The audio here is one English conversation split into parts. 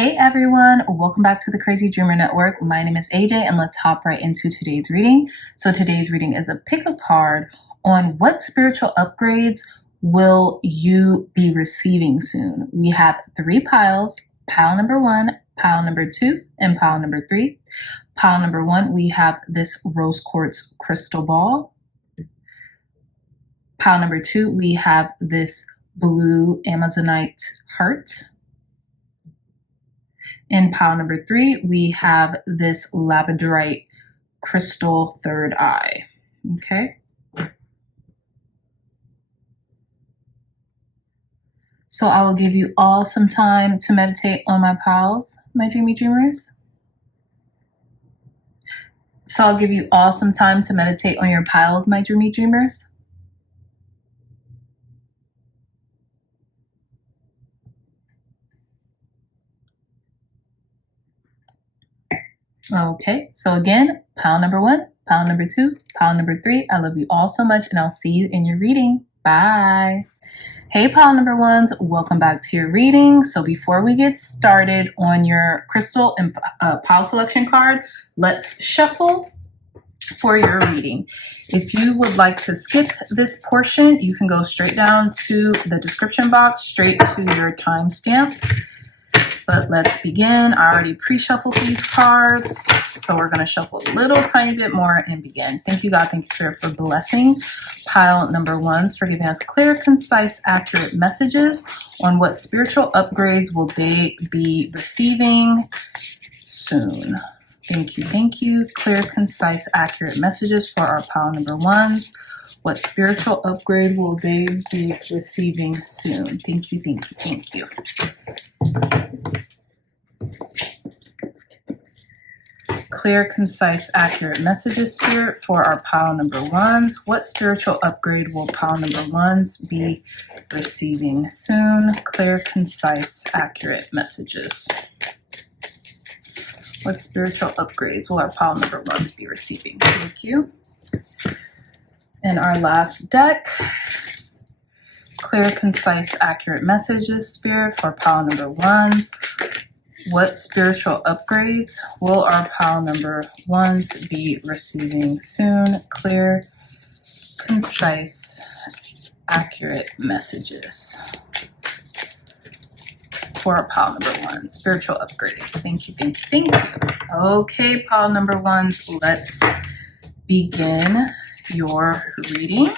Hey everyone, welcome back to the Crazy Dreamer Network. My name is AJ and let's hop right into today's reading. So today's reading is a pick a card on what spiritual upgrades will you be receiving soon. We have 3 piles, pile number 1, pile number 2, and pile number 3. Pile number 1, we have this rose quartz crystal ball. Pile number 2, we have this blue Amazonite heart. In pile number 3, we have this labradorite crystal third eye. Okay. So I will give you all some time to meditate on my piles, my dreamy dreamers. So I'll give you all some time to meditate on your piles, my dreamy dreamers. Okay, so again, pile number 1, pile number 2, pile number 3. I love you all so much and I'll see you in your reading. Bye. Hey pile number 1s, welcome back to your reading. So before we get started on your crystal and pile selection card, let's shuffle for your reading. If you would like to skip this portion, you can go straight down to the description box, straight to your timestamp. But let's begin. I already pre-shuffled these cards, so we're going to shuffle a little tiny bit more and begin. Thank you, God. Thank you, Spirit, for blessing pile number 1s, for giving us clear, concise, accurate messages on what spiritual upgrades will they be receiving soon. Thank you. Thank you. Clear, concise, accurate messages for our pile number 1s. What spiritual upgrade will they be receiving soon? Thank you. Thank you. Thank you. Clear, concise, accurate messages, Spirit, for our pile number 1s. What spiritual upgrade will pile number 1s be receiving soon? Clear, concise, accurate messages. What spiritual upgrades will our pile number 1s be receiving? Thank you. And our last deck. Clear, concise, accurate messages, Spirit, for pile number 1s. What spiritual upgrades will our pile number 1s be receiving soon? Clear, concise, accurate messages for our pile number 1. Spiritual upgrades. Thank you, thank you, thank you. Okay, pile number 1s, let's begin your reading.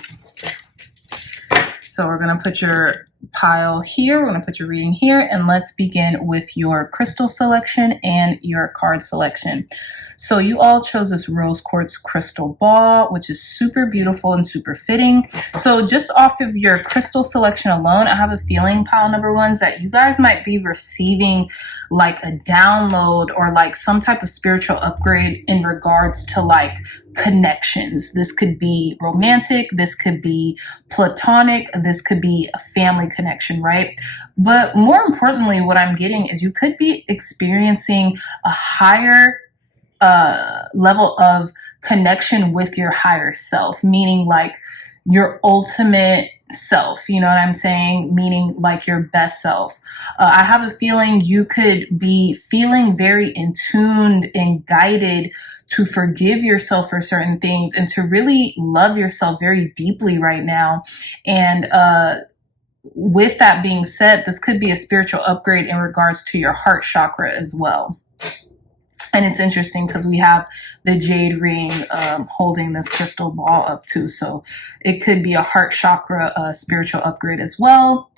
So we're going to put your pile here, we're going to put your reading here, and let's begin with your crystal selection and your card selection. So you all chose this rose quartz crystal ball, which is super beautiful and super fitting. So just off of your crystal selection alone, I have a feeling, pile number 1s, that you guys might be receiving like a download or like some type of spiritual upgrade in regards to like connections. This could be romantic, this could be platonic, this could be a family connection, right? But more importantly, what I'm getting is you could be experiencing a higher level of connection with your higher self, meaning like your ultimate self, you know what I'm saying? Meaning like your best self. I have a feeling you could be feeling very in tuned and guided to forgive yourself for certain things and to really love yourself very deeply right now. And with that being said, this could be a spiritual upgrade in regards to your heart chakra as well. And it's interesting because we have the jade ring holding this crystal ball up too. So it could be a heart chakra spiritual upgrade as well.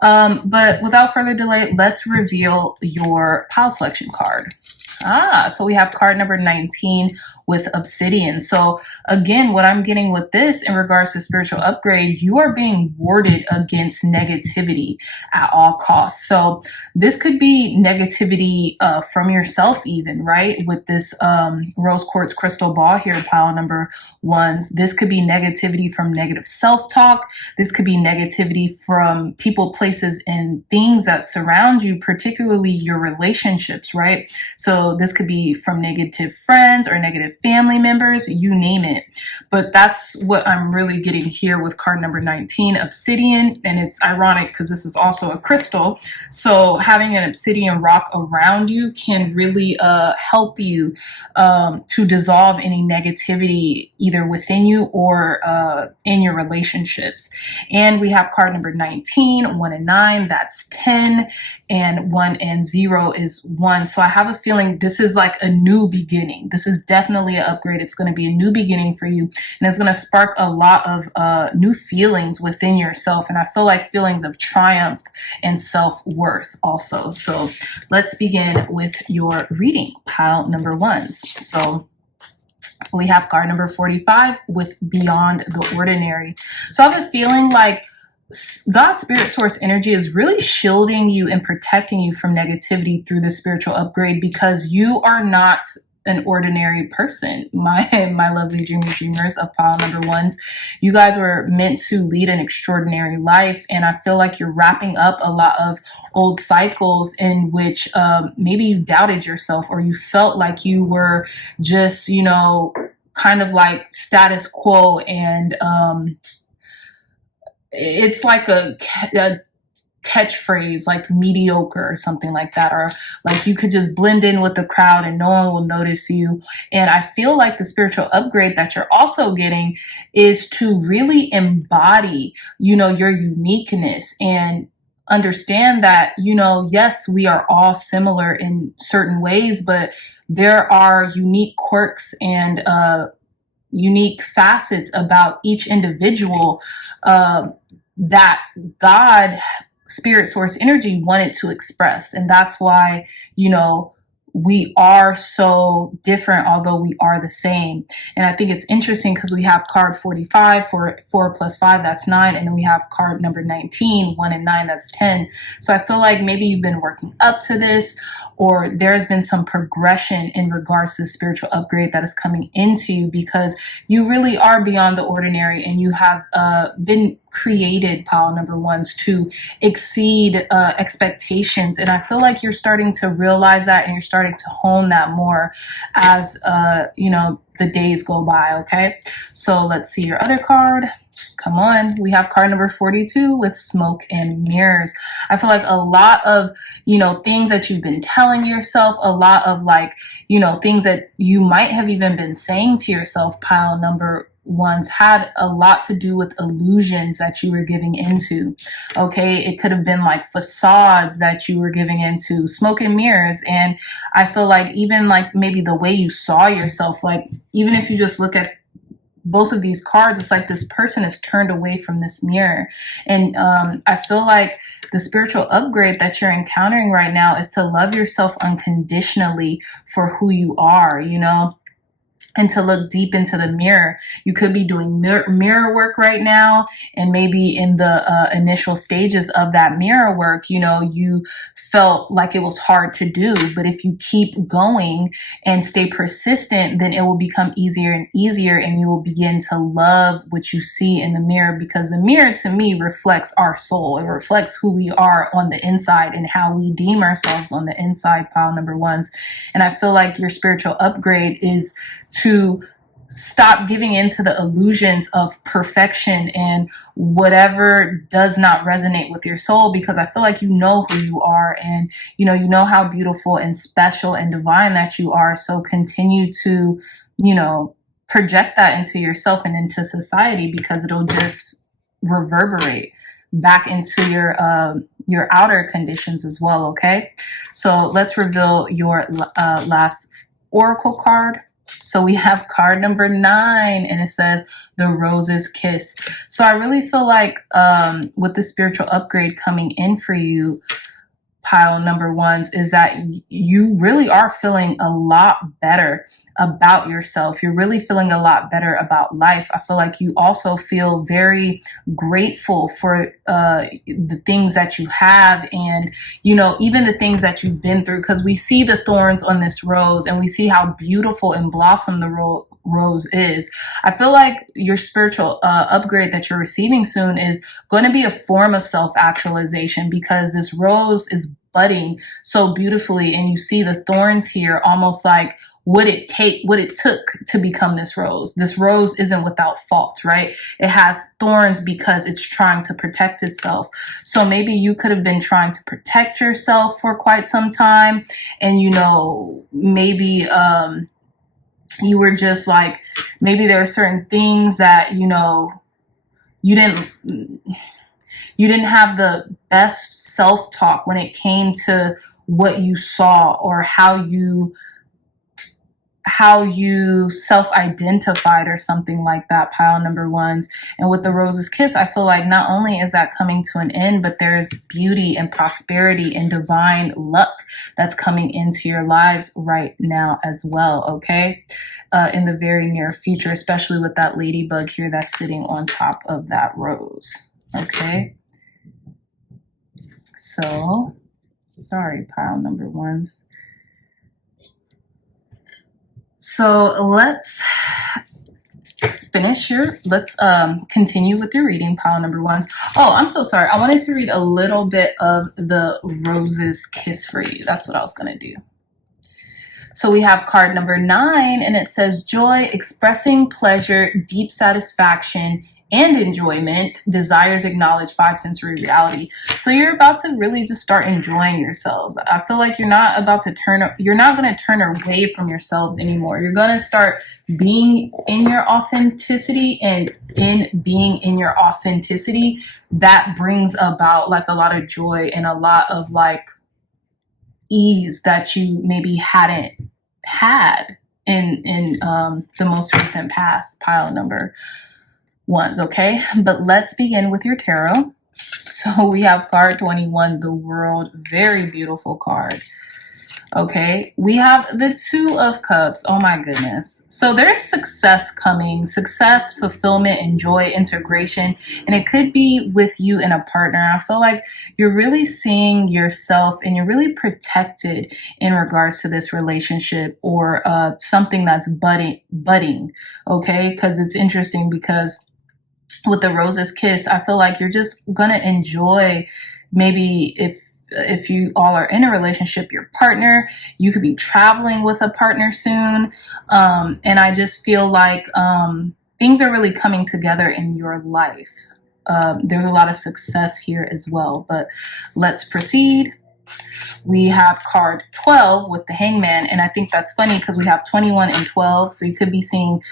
But without further delay, let's reveal your pile selection card. So we have card number 19 with obsidian. So again, what I'm getting with this in regards to spiritual upgrade, you are being warded against negativity at all costs. So this could be negativity from yourself even, right? With this rose quartz crystal ball here, pile number 1s. This could be negativity from negative self-talk. This could be negativity from people placing places and things that surround you, particularly your relationships, right? So this could be from negative friends or negative family members, you name it. But that's what I'm really getting here with card number 19, obsidian. And it's ironic because this is also a crystal. So having an obsidian rock around you can really help you to dissolve any negativity either within you or in your relationships. And we have card number 19, 1 and 9, that's 10, and 1 and 0 is 1. So I have a feeling this is like a new beginning. This is definitely an upgrade. It's going to be a new beginning for you, and it's going to spark a lot of new feelings within yourself. And I feel like feelings of triumph and self-worth also. So let's begin with your reading, pile number 1s. So we have card number 45 with Beyond the Ordinary. So I have a feeling like God's spirit source energy is really shielding you and protecting you from negativity through the spiritual upgrade, because you are not an ordinary person. My lovely dreamers of pile number 1s, you guys were meant to lead an extraordinary life, and I feel like you're wrapping up a lot of old cycles in which maybe you doubted yourself, or you felt like you were just, you know, kind of like status quo, and it's like a catchphrase like mediocre or something like that, or like you could just blend in with the crowd and no one will notice you. And I feel like the spiritual upgrade that you're also getting is to really embody, you know, your uniqueness and understand that, you know, yes, we are all similar in certain ways, but there are unique quirks and unique facets about each individual that God spirit source energy wanted to express. And that's why, you know, we are so different, although we are the same. And I think it's interesting because we have card 45 for 4 plus 5, that's 9. And then we have card number 19, 1 and 9, that's 10. So I feel like maybe you've been working up to this, or there's been some progression in regards to the spiritual upgrade that is coming into you, because you really are beyond the ordinary, and you have been created, pile number 1s, to exceed expectations. And I feel like you're starting to realize that, and you're starting to hone that more as you know, the days go by. Okay, so let's see your other card. Come on, we have card number 42 with Smoke and Mirrors. I feel like a lot of, you know, things that you've been telling yourself, a lot of like, you know, things that you might have even been saying to yourself, pile number 1s, had a lot to do with illusions that you were giving into. Okay, it could have been like facades that you were giving into, smoke and mirrors. And I feel like even like maybe the way you saw yourself, like even if you just look at both of these cards, it's like this person is turned away from this mirror. And I feel like the spiritual upgrade that you're encountering right now is to love yourself unconditionally for who you are, you know, and to look deep into the mirror. You could be doing mirror work right now, and maybe in the initial stages of that mirror work, you know, you felt like it was hard to do. But if you keep going and stay persistent, then it will become easier and easier, and you will begin to love what you see in the mirror, because the mirror to me reflects our soul. It reflects who we are on the inside and how we deem ourselves on the inside, pile number 1s. And I feel like your spiritual upgrade is to stop giving into the illusions of perfection and whatever does not resonate with your soul, because I feel like you know who you are, and you know how beautiful and special and divine that you are. So continue to, you know, project that into yourself and into society, because it'll just reverberate back into your outer conditions as well. Okay, so let's reveal your last oracle card. So we have card number 9, and it says the Rose's Kiss. So I really feel like with the spiritual upgrade coming in for you, pile number 1s, is that you really are feeling a lot better about yourself. You're really feeling a lot better about life. I feel like you also feel very grateful for the things that you have, and, you know, even the things that you've been through, because we see the thorns on this rose and we see how beautiful and blossom the rose is. I feel like your spiritual upgrade that you're receiving soon is going to be a form of self-actualization, because this rose is budding so beautifully, and you see the thorns here, almost like what it took to become this rose. This rose isn't without fault, right? It has thorns because it's trying to protect itself. So maybe you could have been trying to protect yourself for quite some time, and maybe you were just like, maybe there are certain things that you didn't have the best self-talk when it came to what you saw, or how you self-identified, or something like that, pile number ones. And with the rose's kiss, I feel like not only is that coming to an end, but there's beauty and prosperity and divine luck that's coming into your lives right now as well, okay? In the very near future, especially with that ladybug here that's sitting on top of that rose, okay? So, sorry, pile number ones. So let's continue with your reading, pile number ones. Oh, I'm so sorry. I wanted to read a little bit of the rose's kiss for you. That's what I was going to do. So we have card number 9, and it says joy, expressing pleasure, deep satisfaction, and enjoyment, desires acknowledge 5 sensory reality. So you're about to really just start enjoying yourselves. I feel like you're not going to turn away from yourselves anymore. You're going to start being in your authenticity, and in being in your authenticity, that brings about like a lot of joy and a lot of like ease that you maybe hadn't had in the most recent past, pile number ones, okay? But let's begin with your tarot. So we have card 21, the World, very beautiful card. Okay, we have the 2 of Cups. Oh my goodness. So there's success coming, success, fulfillment, and joy, integration, and it could be with you and a partner. I feel like you're really seeing yourself, and you're really protected in regards to this relationship, or something that's budding, okay? Because it's interesting, because with the rose's kiss, I feel like you're just gonna enjoy, maybe if you all are in a relationship, your partner, you could be traveling with a partner soon. And I just feel like things are really coming together in your life. There's a lot of success here as well, but let's proceed. We have card 12 with the Hangman, and I think that's funny because we have 21 and 12, so you could be seeing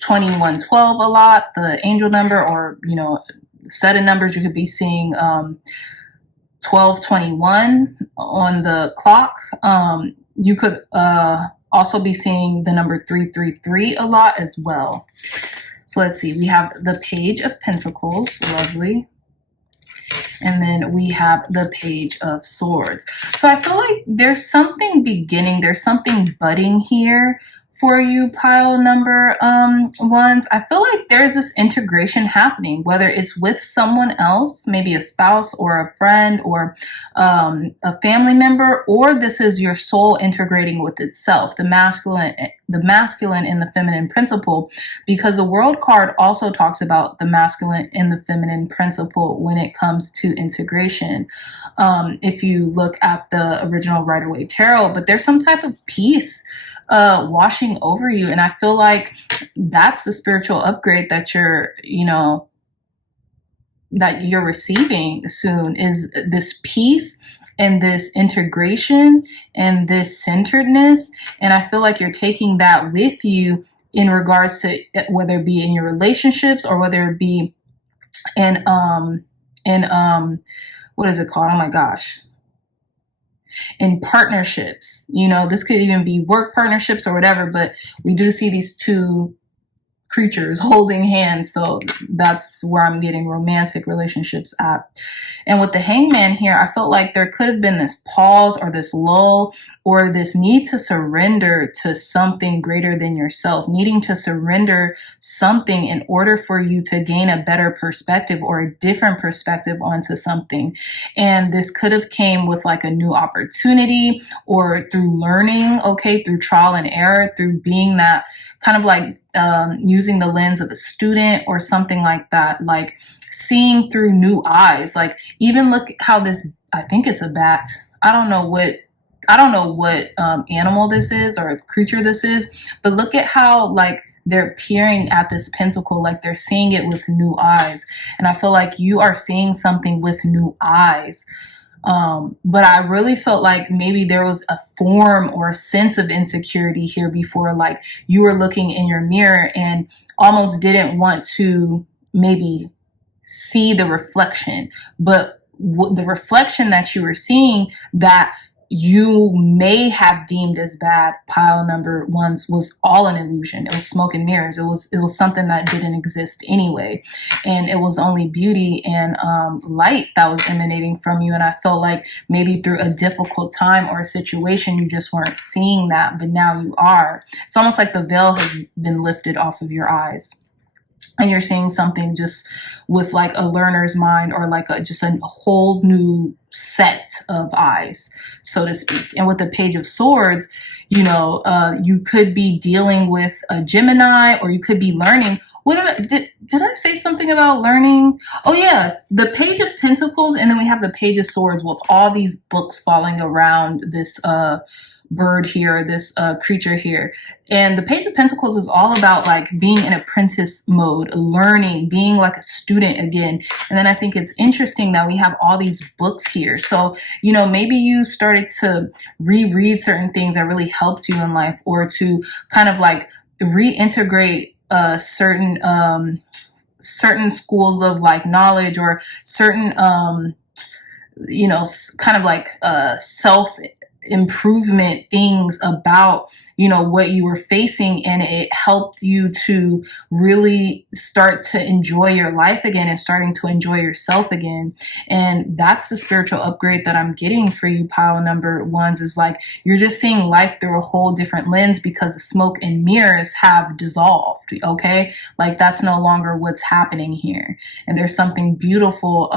2112 a lot, the angel number, or set of numbers. You could be seeing 1221 on the clock. You could also be seeing the number 333 a lot as well. So let's see, we have the Page of Pentacles, lovely. And then we have the Page of Swords. So I feel like there's something beginning, there's something budding here for you, pile number ones. I feel like there's this integration happening, whether it's with someone else, maybe a spouse or a friend or a family member, or this is your soul integrating with itself, the masculine and the feminine principle, because the World card also talks about the masculine and the feminine principle when it comes to integration. If you look at the original Rider-Waite Tarot, but there's some type of peace washing over you, and I feel like that's the spiritual upgrade that you're receiving soon, is this peace and this integration and this centeredness. And I feel like you're taking that with you in regards to whether it be in your relationships, or whether it be in what is it called? Oh my gosh. In partnerships. This could even be work partnerships or whatever, but we do see these two creatures holding hands. So that's where I'm getting romantic relationships at. And with the hangman here, I felt like there could have been this pause or this lull or this need to surrender to something greater than yourself, needing to surrender something in order for you to gain a better perspective or a different perspective onto something. And this could have came with like a new opportunity or through learning, okay, through trial and error, through being that kind of like using the lens of a student or something like that, like seeing through new eyes. Like even look how this, I think it's a bat. I don't know what animal this is or creature this is, but look at how like they're peering at this pentacle, like they're seeing it with new eyes. And I feel like you are seeing something with new eyes. But I really felt like maybe there was a form or a sense of insecurity here before, like you were looking in your mirror and almost didn't want to maybe see the reflection, but the reflection that you were seeing that you may have deemed as bad, pile number ones, was all an illusion. It was smoke and mirrors. It was something that didn't exist anyway. And it was only beauty and light that was emanating from you. And I felt like maybe through a difficult time or a situation, you just weren't seeing that, but now you are. It's almost like the veil has been lifted off of your eyes. And you're seeing something just with like a learner's mind or like just a whole new set of eyes, so to speak. And with the Page of Swords, you know, you could be dealing with a Gemini, or you could be learning. Did I say something about learning? Oh yeah, the Page of Pentacles, and then we have the Page of Swords with all these books falling around this bird here, this creature here. And the Page of Pentacles is all about like being in apprentice mode, learning, being like a student again. And then I think it's interesting that we have all these books here. So, you know, maybe you started to reread certain things that really helped you in life, or to kind of like reintegrate certain schools of like knowledge, or certain you know, kind of like self improvement things about, you know, what you were facing, and it helped you to really start to enjoy your life again and starting to enjoy yourself again. And that's the spiritual upgrade that I'm getting for you, pile number ones, is like you're just seeing life through a whole different lens because the smoke and mirrors have dissolved. Okay, like that's no longer what's happening here, and there's something beautiful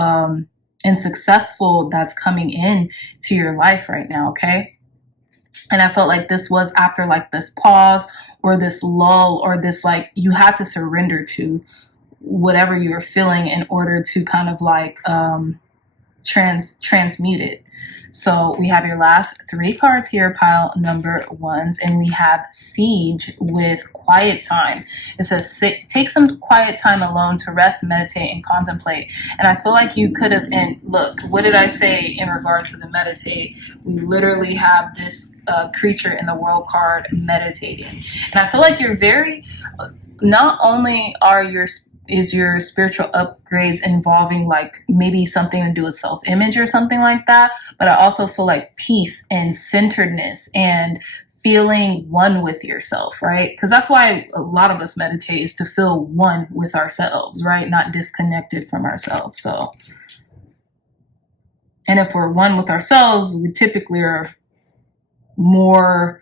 and successful that's coming in to your life right now, okay? And I felt like this was after like this pause or this lull, or this like you had to surrender to whatever you were feeling in order to kind of like transmute it. So we have your last three cards here, pile number ones, and we have Siege with quiet time. It says, take some quiet time alone to rest, meditate, and contemplate. And I feel like you could have, and look, what did I say in regards to the meditate? We literally have this creature in the world card meditating. And I feel like you're very, not only is your spiritual upgrades involving like maybe something to do with self-image or something like that, but I also feel like peace and centeredness and feeling one with yourself, right? Because that's why a lot of us meditate, is to feel one with ourselves, right? Not disconnected from ourselves. So, and if we're one with ourselves, we typically are more,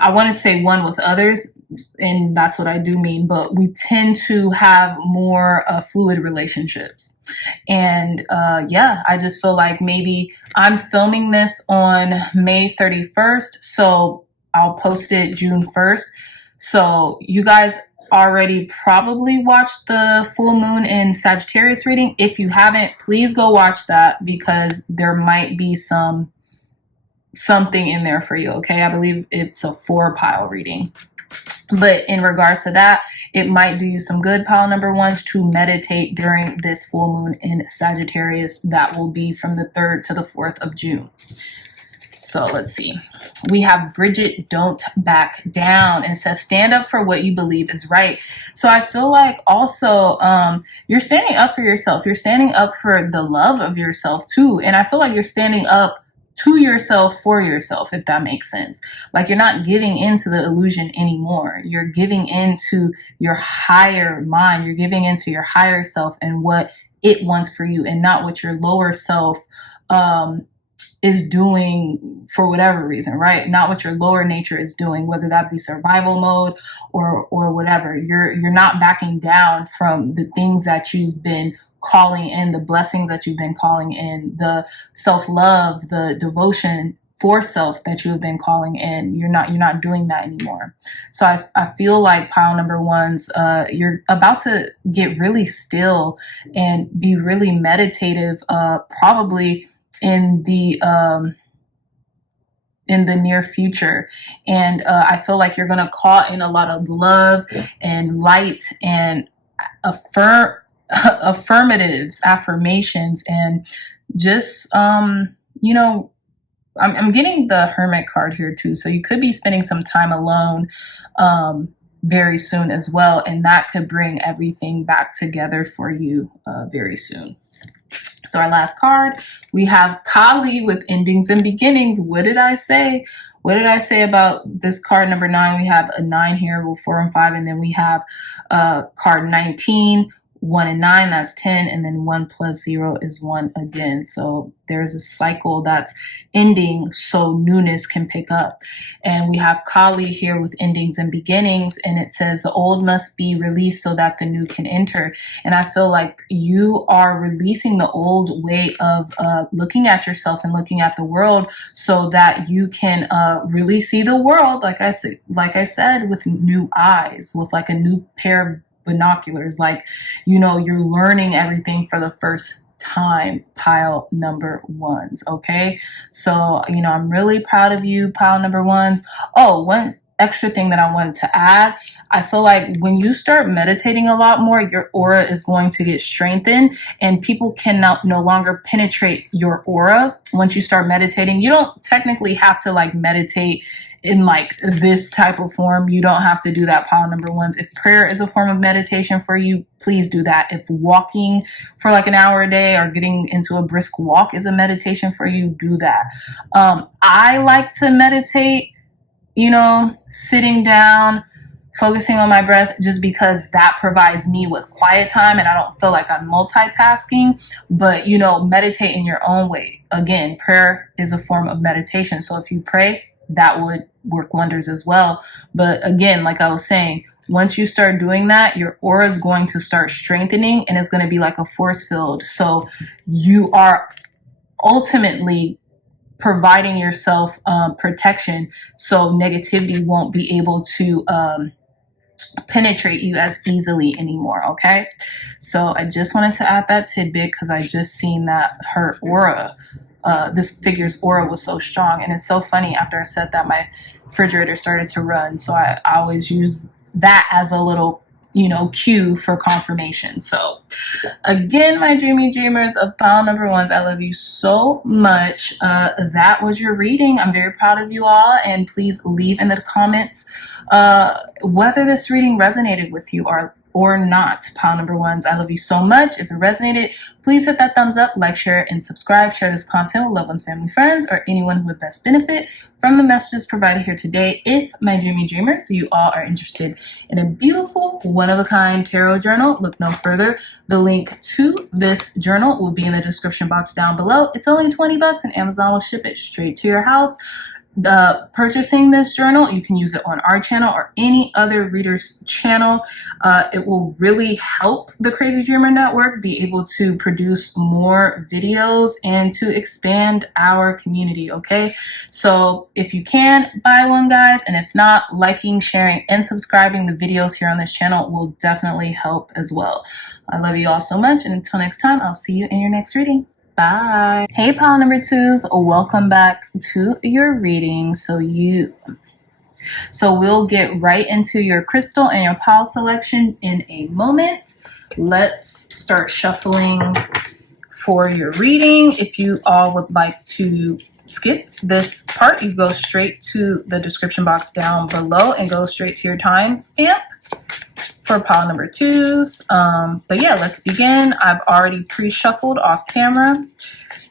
I want to say one with others, and that's what I do mean, but we tend to have more fluid relationships. And yeah, I just feel like maybe I'm filming this on May 31st, so I'll post it June 1st. So you guys already probably watched the full moon in Sagittarius reading. If you haven't, please go watch that, because there might be something in there for you, okay? I believe it's a 4-pile reading. But in regards to that, it might do you some good, pile number ones, to meditate during this full moon in Sagittarius. That will be from the 3rd to the 4th of June. So let's see. We have Bridget, don't back down, and says, stand up for what you believe is right. So I feel like also you're standing up for yourself. You're standing up for the love of yourself too. And I feel like you're standing up to yourself for yourself, if that makes sense. Like you're not giving into the illusion anymore. You're giving into your higher mind. You're giving into your higher self and what it wants for you, and not what your lower self is doing for whatever reason, right? Not what your lower nature is doing, whether that be survival mode or whatever. You're not backing down from the things that you've been calling in, the blessings that you've been calling in, the self-love, the devotion for self that you have been calling in. You're not doing that anymore. So I feel like pile number ones, you're about to get really still and be really meditative, probably in the near future. And I feel like you're gonna call in a lot of love and light and affirmations, and just you know, I'm getting the Hermit card here too, so you could be spending some time alone very soon as well, and that could bring everything back together for you very soon. So our last card, we have Kali with endings and beginnings. What did I say? What did I say about this card number 9? We have a 9 here, with 4 and 5, and then we have card 19, 1 and 9, that's 10, and then 1 plus 0 is 1 again. So there's a cycle that's ending so newness can pick up. And we have Kali here with endings and beginnings, and it says the old must be released so that the new can enter. And I feel like you are releasing the old way of looking at yourself and looking at the world, so that you can really see the world, like I said, with new eyes, with like a new pair of binoculars. Like, you know, you're learning everything for the first time, pile number ones. Okay, so you know, I'm really proud of you, pile number ones. Oh, one extra thing that I wanted to add, I feel like when you start meditating a lot more, your aura is going to get strengthened, and people can no longer penetrate your aura. Once you start meditating, you don't technically have to like meditate in like this type of form. You don't have to do that, pile number ones. If prayer is a form of meditation for you, please do that. If walking for like an hour a day or getting into a brisk walk is a meditation for you, do that. I like to meditate, you know, sitting down, focusing on my breath, just because that provides me with quiet time and I don't feel like I'm multitasking. But, you know, meditate in your own way. Again, prayer is a form of meditation. So if you pray, that would work wonders as well. But again, like I was saying, once you start doing that, your aura is going to start strengthening, and it's going to be like a force field. So you are ultimately providing yourself protection, so negativity won't be able to penetrate you as easily anymore. Okay, so I just wanted to add that tidbit because I just seen that her aura, this figure's aura was so strong. And it's so funny, after I said that, my refrigerator started to run, so I always use that as a little, you know, cue for confirmation. So again, my dreamy dreamers of pile number ones, I love you so much. That was your reading. I'm very proud of you all, and please leave in the comments whether this reading resonated with you or not, pile number ones. I love you so much. If it resonated, please hit that thumbs up, like, share, and subscribe. Share this content with loved ones, family, friends, or anyone who would best benefit from the messages provided here today. If, my dreamy dreamers, you all are interested in a beautiful, one-of-a-kind tarot journal, look no further. The link to this journal will be in the description box down below. It's only $20 and Amazon will ship it straight to your house. Purchasing this journal, you can use it on our channel or any other reader's channel. It will really help the Crazy Dreamer Network be able to produce more videos and to expand our community. Okay, so if you can, buy one, guys, and if not, liking, sharing, and subscribing the videos here on this channel will definitely help as well. I love you all so much, and until next time, I'll see you in your next reading. Bye. Hey, pile number twos, welcome back to your reading. So we'll get right into your crystal and your pile selection in a moment. Let's start shuffling for your reading. If you all would like to skip this part, you go straight to the description box down below and go straight to your time stamp for pile number twos. But yeah, let's begin. I've already pre-shuffled off camera.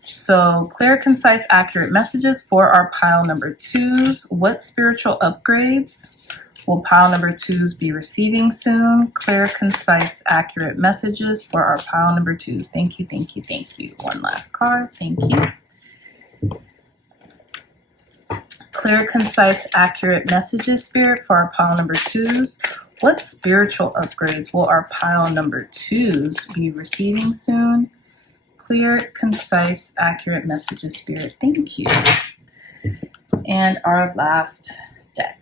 So clear, concise, accurate messages for our pile number 2s. What spiritual upgrades will pile number 2s be receiving soon? Clear, concise, accurate messages for our pile number 2s. Thank you, thank you, thank you. One last card. Thank you. Clear, concise, accurate messages, Spirit, for our pile number 2s. What spiritual upgrades will our pile number 2s be receiving soon? Clear, concise, accurate messages, Spirit. Thank you. And our last deck.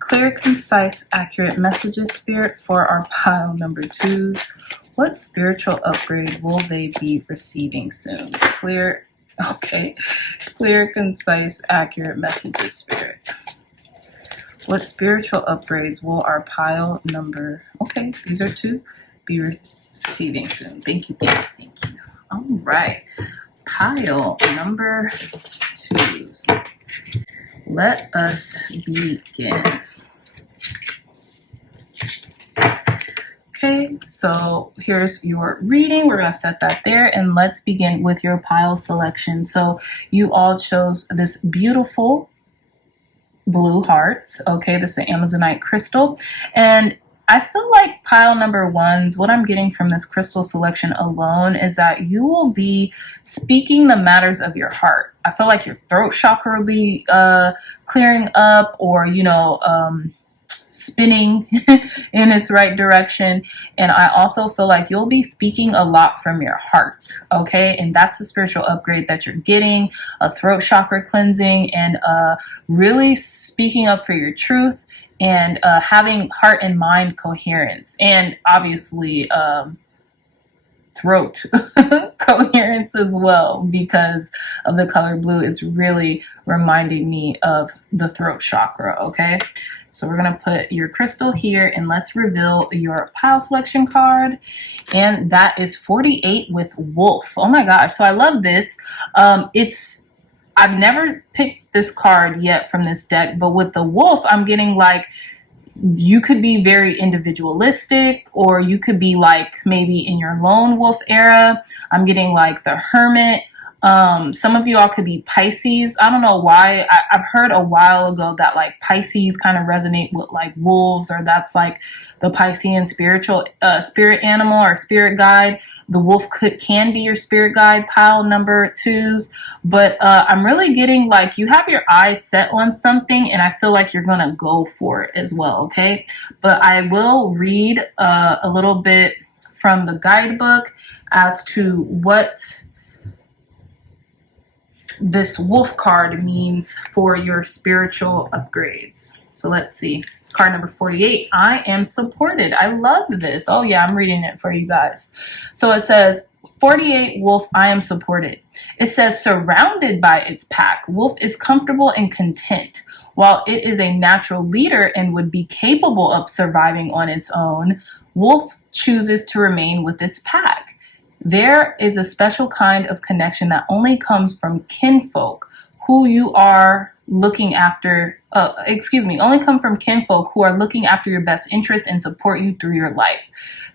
Clear, concise, accurate messages, Spirit, for our pile number 2s. What spiritual upgrade will they be receiving soon? Clear, concise, accurate messages, Spirit. What spiritual upgrades will our pile number, these are 2, be receiving soon? Thank you, thank you, thank you. All right, pile number 2s. Let us begin. Okay, so here's your reading. We're going to set that there, and let's begin with your pile selection. So you all chose this beautiful blue heart. Okay, this is the Amazonite crystal. And I feel like pile number 1s, what I'm getting from this crystal selection alone is that you will be speaking the matters of your heart. I feel like your throat chakra will be clearing up, or, spinning in its right direction. And I also feel like you'll be speaking a lot from your heart. Okay, and that's the spiritual upgrade that you're getting, a throat chakra cleansing, and really speaking up for your truth, and having heart and mind coherence, and obviously throat coherence as well, because of the color blue. It's really reminding me of the throat chakra. Okay, so we're going to put your crystal here, and let's reveal your pile selection card. And that is 48 with Wolf. Oh my gosh. So I love this. I've never picked this card yet from this deck, but with the Wolf, I'm getting like, you could be very individualistic, or you could be like maybe in your lone wolf era. I'm getting like the Hermit. Some of you all could be Pisces. I don't know why. I've heard a while ago that like Pisces kind of resonate with like wolves, or that's like the Piscean spiritual spirit animal or spirit guide. The wolf can be your spirit guide, pile number 2s. But I'm really getting like you have your eyes set on something, and I feel like you're gonna go for it as well. Okay, but I will read a little bit from the guidebook as to what this wolf card means for your spiritual upgrades. So let's see. It's card number 48. I am supported. I love this. Oh yeah, I'm reading it for you guys. So it says, 48 Wolf, I am supported. It says, surrounded by its pack, Wolf is comfortable and content. While it is a natural leader and would be capable of surviving on its own, Wolf chooses to remain with its pack. There is a special kind of connection that only comes from kinfolk who you are looking after, only come from kinfolk who are looking after your best interests and support you through your life.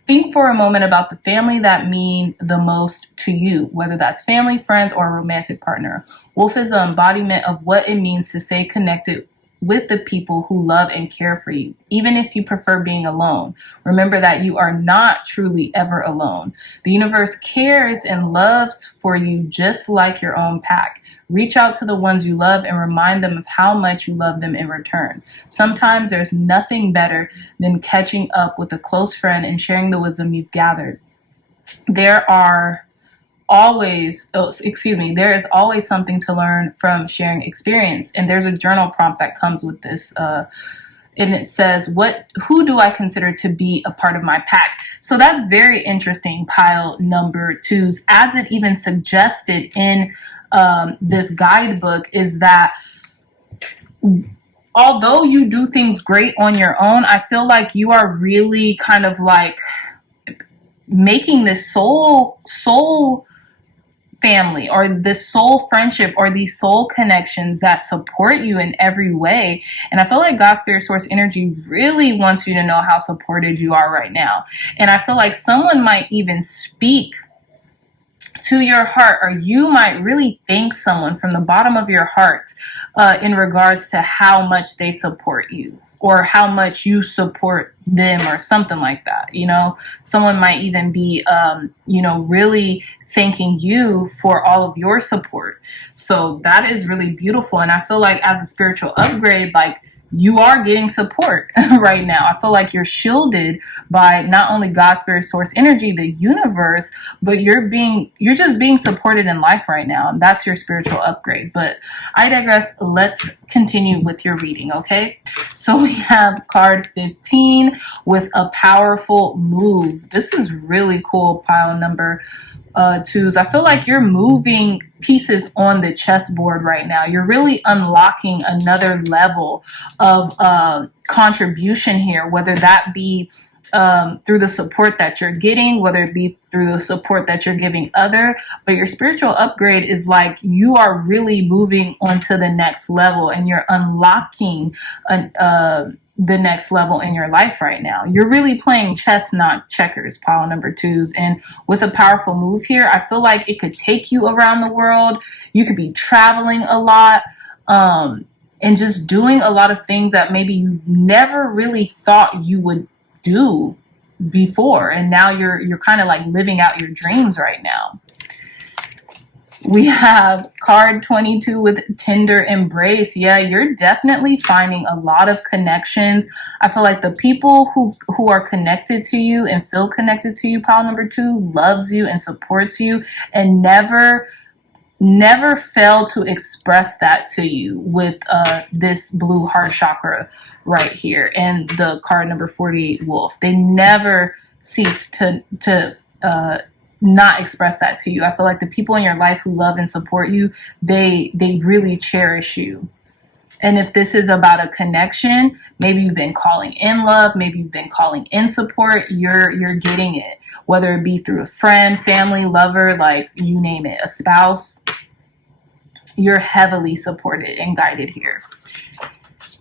Think for a moment about the family that mean the most to you, whether that's family, friends, or a romantic partner. Wolf is the embodiment of what it means to stay connected with the people who love and care for you, even if you prefer being alone. Remember that you are not truly ever alone. The universe cares and loves for you just like your own pack. Reach out to the ones you love and remind them of how much you love them in return. Sometimes there's nothing better than catching up with a close friend and sharing the wisdom you've gathered. There is always something to learn from sharing experience. And there's a journal prompt that comes with this. And it says, who do I consider to be a part of my pack? So that's very interesting, pile number 2s. As it even suggested in this guidebook, is that although you do things great on your own, I feel like you are really kind of like making this soul family, or this soul friendship, or these soul connections that support you in every way. And I feel like God, Spirit, Source Energy really wants you to know how supported you are right now. And I feel like someone might even speak to your heart, or you might really thank someone from the bottom of your heart in regards to how much they support you or how much you support them or something like that. Someone might even be, really thanking you for all of your support. So that is really beautiful. And I feel like as a spiritual upgrade, like, you are getting support right now. I feel like you're shielded by not only God, spirit, source, energy, the universe, but you're just being supported in life right now. And that's your spiritual upgrade. But I digress. Let's continue with your reading. Okay. So we have card 15 with a powerful move. This is really cool. Pile number twos. I feel like you're moving pieces on the chessboard right now. You're really unlocking another level of contribution here, whether that be through the support that you're getting, whether it be through the support that you're giving other. But your spiritual upgrade is like you are really moving on to the next level, and you're unlocking the next level in your life right now. You're really playing chess, not checkers, pile number twos. And with a powerful move here, I feel like it could take you around the world. You could be traveling a lot, and just doing a lot of things that maybe you never really thought you would do before. And now you're kind of like living out your dreams right now. We have card 22 with tender embrace. Yeah, you're definitely finding a lot of connections. I feel like the people who are connected to you and feel connected to you, pile number two, loves you and supports you, and never fail to express that to you with this blue heart chakra right here, and the card number 48 wolf. They never cease to not express that to you. I feel like the people in your life who love and support you, they really cherish you. And if this is about a connection, maybe you've been calling in love, maybe you've been calling in support, you're getting it. Whether it be through a friend, family, lover, like you name it, a spouse, you're heavily supported and guided here.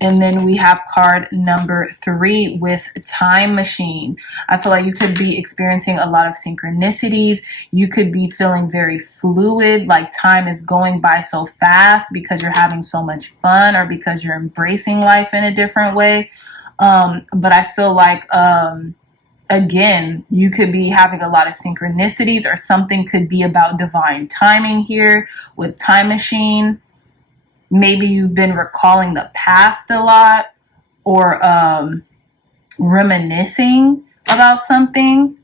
And then we have card number 3 with time machine. I feel like you could be experiencing a lot of synchronicities. You could be feeling very fluid, like time is going by so fast because you're having so much fun or because you're embracing life in a different way. But I feel like, again, you could be having a lot of synchronicities, or something could be about divine timing here with time machine. Maybe you've been recalling the past a lot, or reminiscing about something.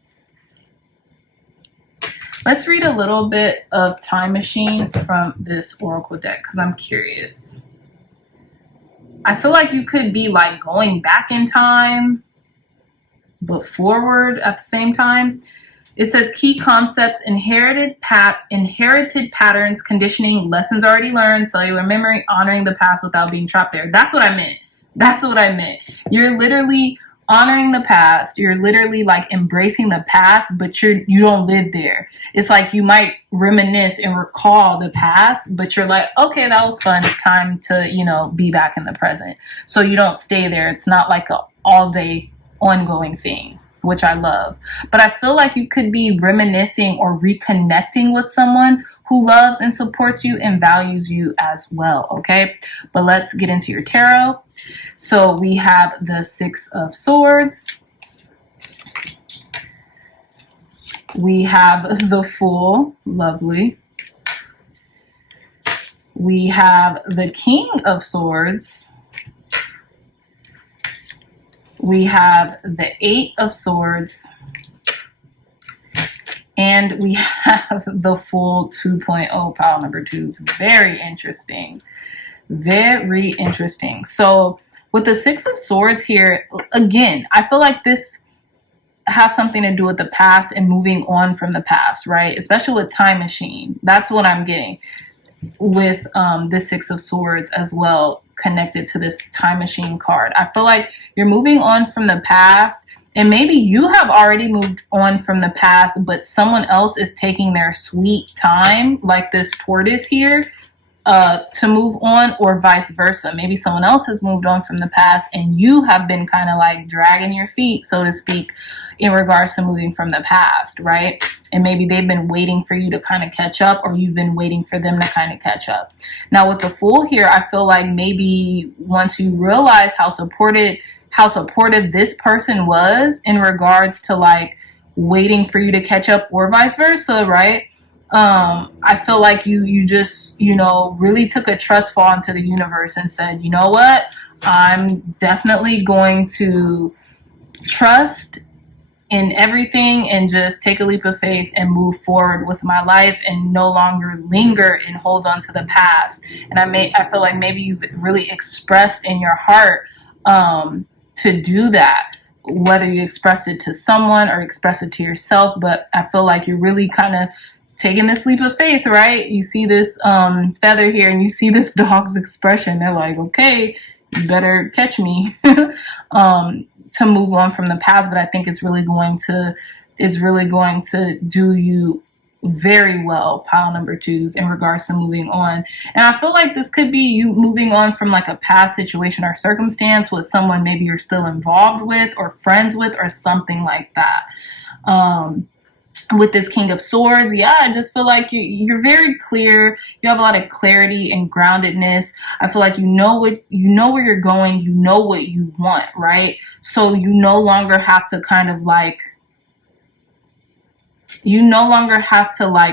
Let's read a little bit of time machine from this oracle deck because I'm curious. I feel like you could be like going back in time, but forward at the same time. It says key concepts, inherited patterns, conditioning, lessons already learned, cellular memory, honoring the past without being trapped there. That's what I meant. You're literally honoring the past. You're literally like embracing the past, but you don't live there. It's like you might reminisce and recall the past, but you're like, okay, that was fun. Time to, be back in the present. So you don't stay there. It's not like a all day ongoing thing, which I love. But I feel like you could be reminiscing or reconnecting with someone who loves and supports you and values you as well, okay? But let's get into your tarot. So we have the 6 of Swords. We have the Fool, lovely. We have the King of Swords. We have the 8 of Swords, and we have the Fool 2.0, pile number 2s. Very interesting. Very interesting. So with the 6 of Swords here, again, I feel like this has something to do with the past and moving on from the past, right? Especially with time machine. That's what I'm getting with the 6 of Swords as well, connected to this time machine card. I feel like you're moving on from the past, and maybe you have already moved on from the past, but someone else is taking their sweet time, like this tortoise here, to move on, or vice versa. Maybe someone else has moved on from the past and you have been kind of like dragging your feet, so to speak, in regards to moving from the past, right? And maybe they've been waiting for you to kind of catch up, or you've been waiting for them to kind of catch up. Now with the Fool here, I feel like maybe once you realize how supportive this person was in regards to like waiting for you to catch up, or vice versa, right? I feel like you just, really took a trust fall into the universe and said, you know what, I'm definitely going to trust in everything and just take a leap of faith and move forward with my life and no longer linger and hold on to the past. And I feel like maybe you've really expressed in your heart to do that, whether you express it to someone or express it to yourself. But I feel like you're really kind of taking this leap of faith, right? You see this feather here and you see this dog's expression. They're like, okay, you better catch me. To move on from the past. But I think it's really going to do you very well, pile number 2s, in regards to moving on. And I feel like this could be you moving on from like a past situation or circumstance with someone maybe you're still involved with or friends with or something like that. With this King of Swords, I just feel like you're very clear. You have a lot of clarity and groundedness. I feel like you know where you're going. You know what you want, right? So you no longer have to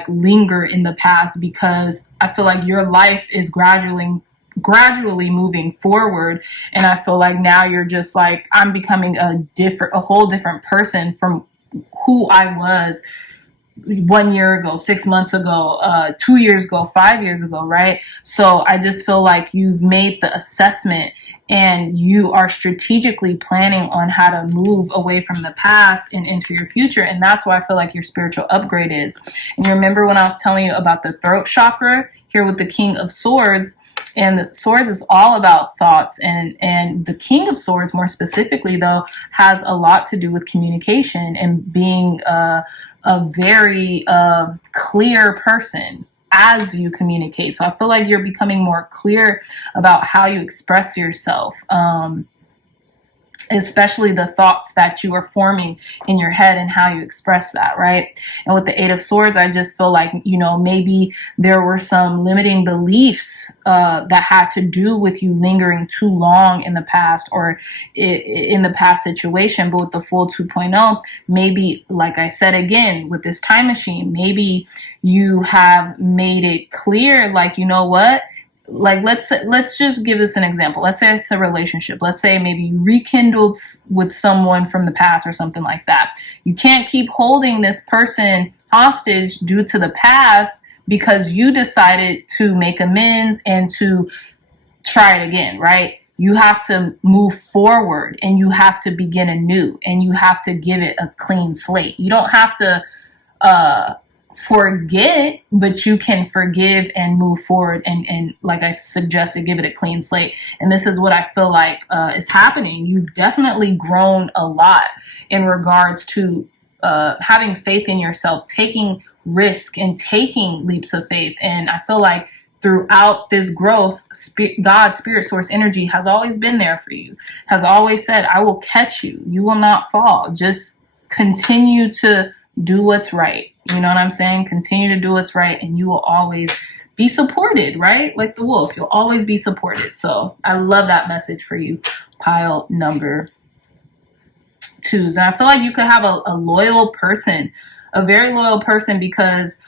linger in the past, because I feel like your life is gradually moving forward. And I feel like now you're just like, I'm becoming a whole different person from who I was 1 year ago, 6 months ago, 2 years ago, 5 years ago, right? So I just feel like you've made the assessment and you are strategically planning on how to move away from the past and into your future. And that's why I feel like your spiritual upgrade is. And you remember when I was telling you about the throat chakra here with the King of Swords? And the Swords is all about thoughts, and the King of Swords more specifically though has a lot to do with communication and being a very clear person as you communicate. So I feel like you're becoming more clear about how you express yourself, especially the thoughts that you are forming in your head and how you express that, right? And with the Eight of Swords, I just feel like, maybe there were some limiting beliefs that had to do with you lingering too long in the past or in the past situation. But with the Fool 2.0, maybe, like I said again, with this time machine, maybe you have made it clear, like, you know what? Like, let's just give this an example. Let's say it's a relationship. Let's say maybe you rekindled with someone from the past or something like that. You can't keep holding this person hostage due to the past because you decided to make amends and to try it again, right? You have to move forward and you have to begin anew and you have to give it a clean slate. You don't have to forget, but you can forgive and move forward and like I suggested, give it a clean slate. And this is what I feel like is happening. You've definitely grown a lot in regards to having faith in yourself, taking risk and taking leaps of faith. And I feel like throughout this growth, God, spirit, source, energy has always been there for you, has always said, I will catch you. You will not fall. Just continue to do what's right. You know what I'm saying? Continue to do what's right and you will always be supported, right? Like the wolf, you'll always be supported. So I love that message for you, pile number 2s. And I feel like you could have a loyal person, a very loyal person, because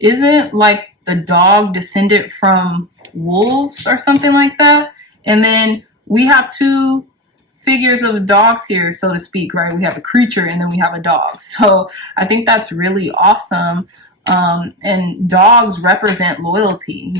isn't like the dog descended from wolves or something like that? And then we have 2 figures of dogs here, so to speak, right? We have a creature and then we have a dog. So I think that's really awesome. And dogs represent loyalty,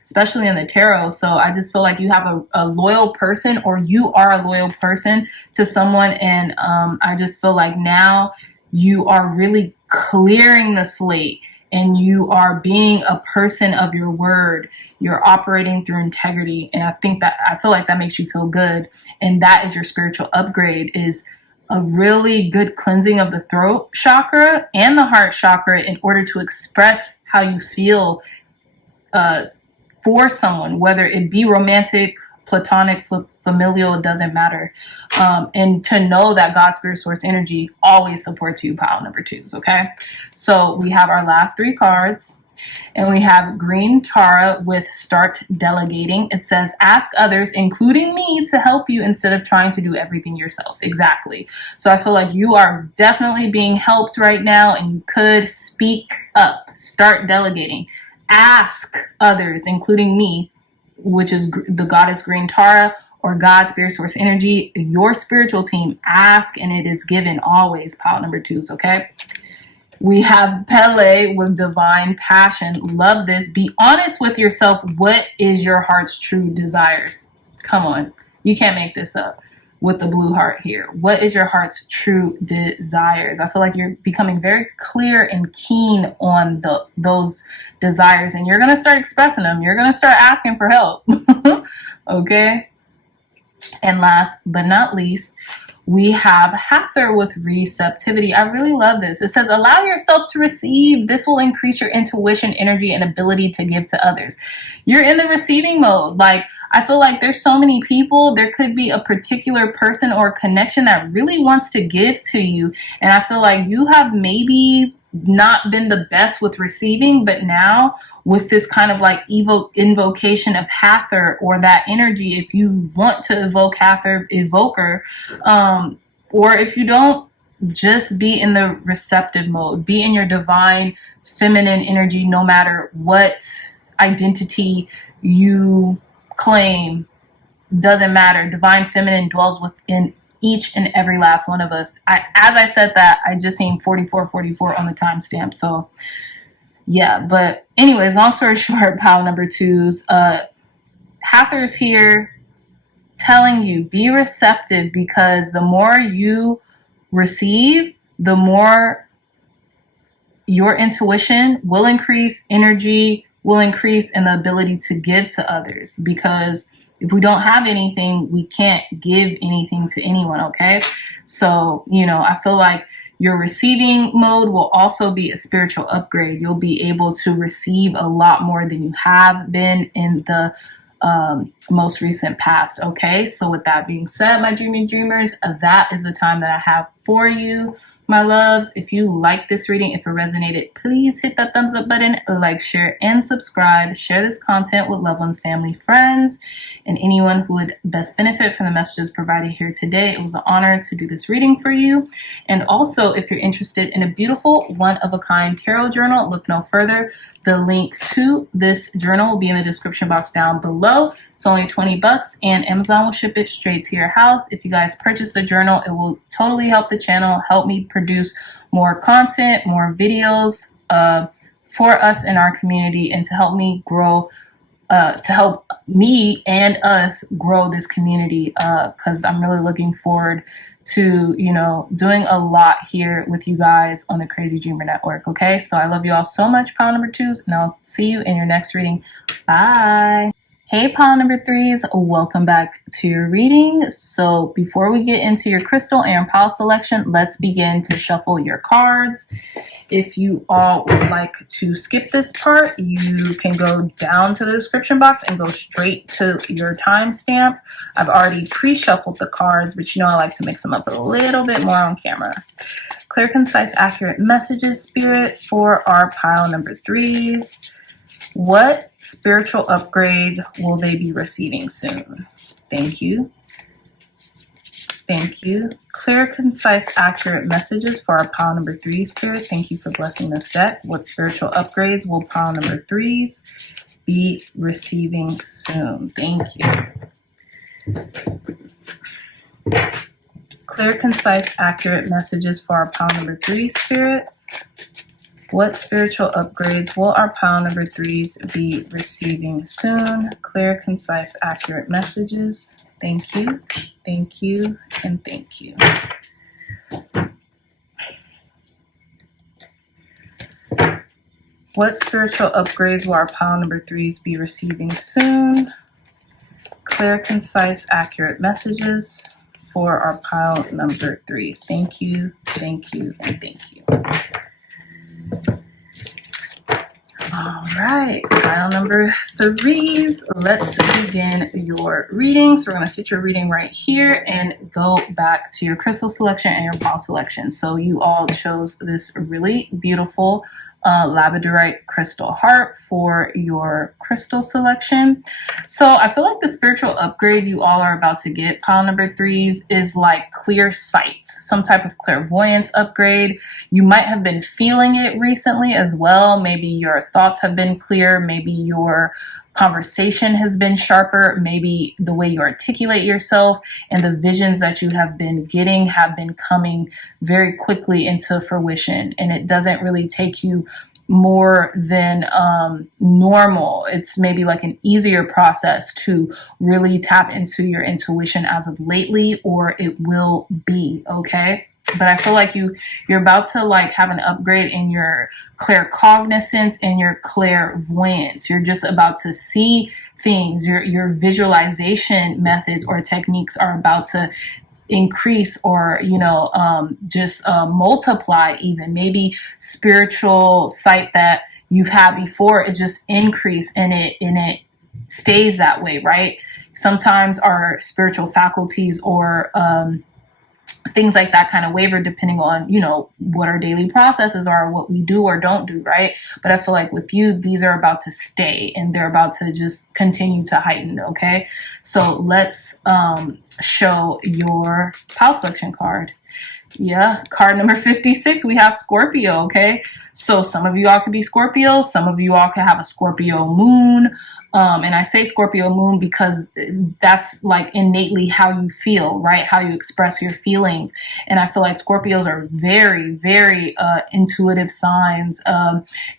especially in the tarot. So I just feel like you have a loyal person, or you are a loyal person to someone. And I just feel like now you are really clearing the slate and you are being a person of your word. You're operating through integrity. And I feel like that makes you feel good. And that is your spiritual upgrade, is a really good cleansing of the throat chakra and the heart chakra in order to express how you feel for someone, whether it be romantic, platonic, familial, it doesn't matter. And to know that God, spirit, source, energy always supports you, pile number 2s, okay? So we have our last 3 cards. And we have green Tara with start delegating. It says, ask others, including me, to help you instead of trying to do everything yourself. Exactly. So I feel like you are definitely being helped right now, and you could speak up, start delegating, ask others, including me, which is the goddess green Tara, or God, spirit, source, energy, your spiritual team. Ask and it is given always, pile number 2s, okay? We have Pele with divine passion. Love this. Be honest with yourself. What is your heart's true desires? Come on. You can't make this up with the blue heart here. What is your heart's true desires? I feel like you're becoming very clear and keen on those desires, and you're going to start expressing them. You're going to start asking for help. Okay? And last but not least, we have Hather with receptivity. I really love this. It says, allow yourself to receive. This will increase your intuition, energy, and ability to give to others. You're in the receiving mode. Like, I feel like there's so many people. There could be a particular person or connection that really wants to give to you. And I feel like you have maybe not been the best with receiving, but now with this kind of like invocation of Hather, or that energy, if you want to evoke Hather, evoke her, or if you don't, just be in the receptive mode, be in your divine feminine energy, no matter what identity you claim. Doesn't matter. Divine feminine dwells within each and every last one of us. As I said that, I just seen 4444 on the timestamp. So yeah, but anyways, long story short, pile number 2s, Hather's here telling you, be receptive, because the more you receive, the more your intuition will increase, energy will increase, and the ability to give to others. Because if we don't have anything, we can't give anything to anyone, okay? So, I feel like your receiving mode will also be a spiritual upgrade. You'll be able to receive a lot more than you have been in the most recent past, okay? So with that being said, my dreamy dreamers, that is the time that I have for you, my loves. If you like this reading, if it resonated, please hit that thumbs up button, like, share, and subscribe. Share this content with loved ones, family, friends, and anyone who would best benefit from the messages provided here today. It was an honor to do this reading for you. And also, if you're interested in a beautiful one-of-a-kind tarot journal, look no further. The link to this journal will be in the description box down below. It's only $20, and Amazon will ship it straight to your house. If you guys purchase the journal, it will totally help the channel, help me produce more content, more videos for us in our community, and to help me grow, to help me and us grow this community, because I'm really looking forward to, doing a lot here with you guys on the Crazy Dreamer Network, okay? So I love you all so much, pile number 2s, and I'll see you in your next reading. Bye. Hey, pile number 3s, welcome back to your reading. So before we get into your crystal and pile selection, let's begin to shuffle your cards. If you all would like to skip this part, you can go down to the description box and go straight to your timestamp. I've already pre-shuffled the cards, but I like to mix them up a little bit more on camera. Clear, concise, accurate messages, Spirit, for our pile number 3s. What spiritual upgrade will they be receiving soon? Thank you. Thank you. Clear, concise, accurate messages for our pile number 3, Spirit. Thank you for blessing this deck. What spiritual upgrades will pile number 3s be receiving soon? Thank you. Clear, concise, accurate messages for our pile number 3, Spirit. What spiritual upgrades will our pile number 3s be receiving soon? Clear, concise, accurate messages. Thank you, and thank you. What spiritual upgrades will our pile number 3s be receiving soon? Clear, concise, accurate messages for our pile number 3s. Thank you, and thank you. All right, pile number 3s. Let's begin your reading. So we're going to sit your reading right here and go back to your crystal selection and your pile selection. So you all chose this really beautiful labradorite crystal heart for your crystal selection. So I feel like the spiritual upgrade you all are about to get, pile number 3s, is like clear sight, some type of clairvoyance upgrade. You might have been feeling it recently as well. Maybe your thoughts have been clear. Maybe your conversation has been sharper. Maybe the way you articulate yourself and the visions that you have been getting have been coming very quickly into fruition. And it doesn't really take you more than normal. It's maybe like an easier process to really tap into your intuition as of lately, or it will be, okay? But I feel like you're about to like have an upgrade in your claircognizance and your clairvoyance. You're just about to see things. Your visualization methods or techniques are about to increase, or just multiply. Even maybe spiritual sight that you've had before is just increased, and it stays that way, right? Sometimes our spiritual faculties or things like that kind of waver depending on, what our daily processes are, what we do or don't do, right? But I feel like with you, these are about to stay and they're about to just continue to heighten, okay? So let's show your pile selection card. Yeah, card number 56, we have Scorpio, okay? So some of you all could be Scorpio, some of you all could have a Scorpio moon. And I say Scorpio moon because that's like innately how you feel, right? How you express your feelings. And I feel like Scorpios are very, very intuitive signs.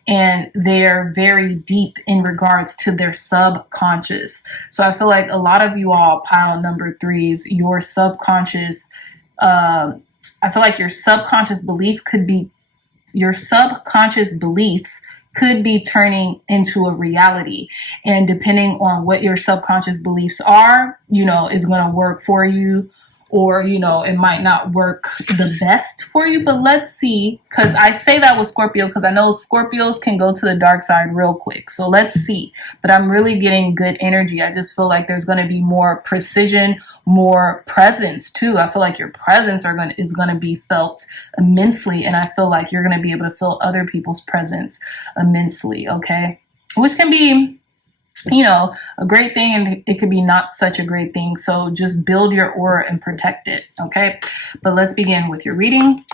And they're very deep in regards to their subconscious. So I feel like a lot of you all, pile number 3s, your subconscious, I feel like your subconscious beliefs could be turning into a reality. And depending on what your subconscious beliefs are, is going to work for you, or, it might not work the best for you. But let's see, because I say that with Scorpio because I know Scorpios can go to the dark side real quick. So let's see. But I'm really getting good energy. I just feel like there's going to be more precision, more presence too. I feel like your presence is going to be felt immensely. And I feel like you're going to be able to feel other people's presence immensely. Okay. Which can be, a great thing, and it could be not such a great thing. So just build your aura and protect it. Okay. But let's begin with your reading.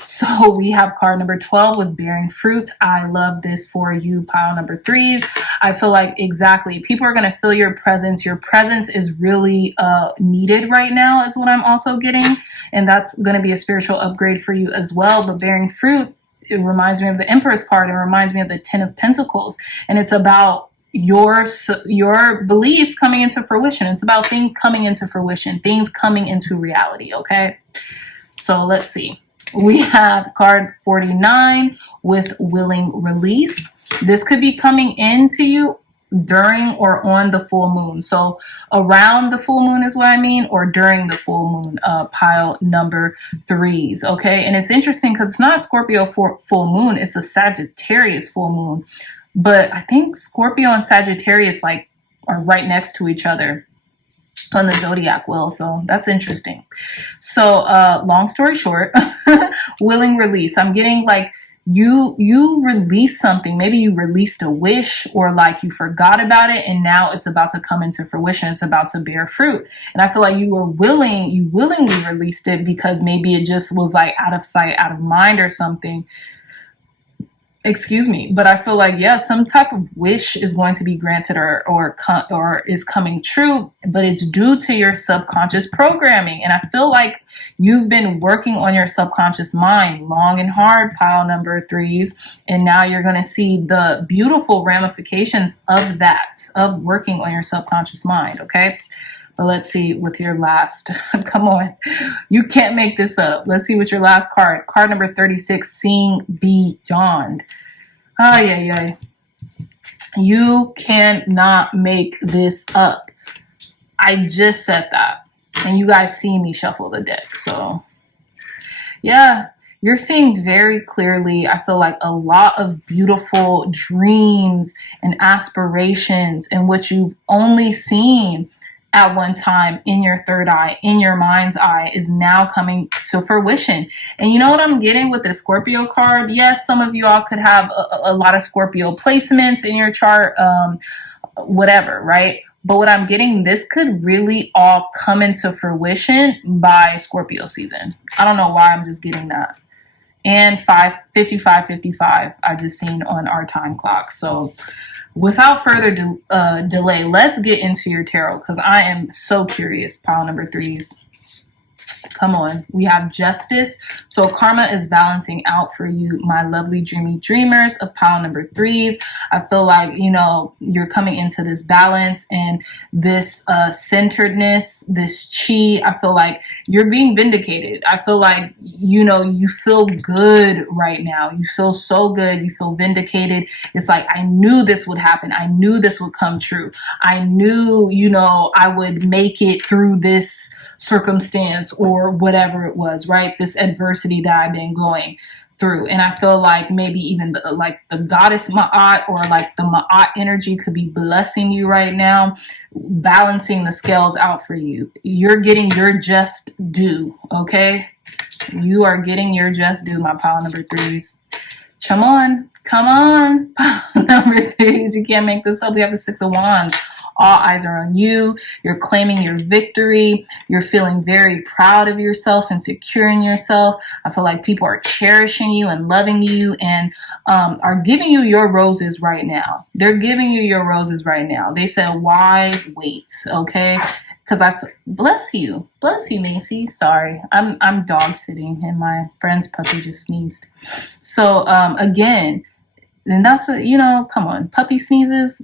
So we have card number 12 with bearing fruit. I love this for you, pile number 3s. I feel like exactly people are going to feel your presence. Your presence is really needed right now is what I'm also getting. And that's going to be a spiritual upgrade for you as well. But bearing fruit, it reminds me of the Empress card. It reminds me of the 10 of Pentacles. And it's about your beliefs coming into fruition. It's about things coming into fruition, things coming into reality. Okay. So let's see. We have card 49 with willing release. This could be coming into you during or on the full moon. So around the full moon is what I mean, or during the full moon, pile number 3s. Okay. And it's interesting because it's not a Scorpio full moon. It's a Sagittarius full moon. But I think Scorpio and Sagittarius are right next to each other on the zodiac wheel. So that's interesting. So long story short, willing release. I'm getting like you release something. Maybe you released a wish, or like you forgot about it and now it's about to come into fruition. It's about to bear fruit. And I feel like you willingly released it because maybe it just was like out of sight, out of mind or something. Excuse me, but I feel like, some type of wish is going to be granted or is coming true, but it's due to your subconscious programming. And I feel like you've been working on your subconscious mind long and hard, pile number 3s. And now you're going to see the beautiful ramifications of that, of working on your subconscious mind. Okay. But let's see with your last, come on, you can't make this up. Let's see with your last card number 36, seeing beyond. Yeah. You cannot make this up. I just said that. And you guys see me shuffle the deck. So yeah, you're seeing very clearly, I feel like, a lot of beautiful dreams and aspirations and what you've only seen at one time in your third eye, in your mind's eye, is now coming to fruition. And you know what I'm getting with this Scorpio card? Yes, some of you all could have a lot of Scorpio placements in your chart, whatever, right? But what I'm getting, this could really all come into fruition by Scorpio season. I don't know why I'm just getting that. And 55:55 I just seen on our time clock. So without further delay, let's get into your tarot, because I am so curious. Pile number threes. Come on. We have justice. So karma is balancing out for you, my lovely dreamy dreamers of pile number threes. I feel like, you know, you're coming into this balance and this centeredness, this chi. I feel like you're being vindicated. I feel like, you know, you feel good right now. You feel so good. You feel vindicated. It's like, I knew this would happen. I knew this would come true. I knew, you know, I would make it through this circumstance or whatever it was, right? This adversity that I've been going through. And I feel like maybe even the goddess Ma'at, or like the Ma'at energy, could be blessing you right now, balancing the scales out for you. You're getting your just due, okay? You are getting your just due, my pile number threes. Come on, pile number threes. You can't make this up. We have the Six of Wands. All eyes are on you. You're claiming your victory. You're feeling very proud of yourself and secure in yourself. I feel like people are cherishing you and loving you and are giving you your roses right now. They're giving you your roses right now. They said, why wait? Okay. Because bless you, Macy. Sorry, I'm dog sitting and my friend's puppy just sneezed. So again, and that's you know, come on, puppy sneezes.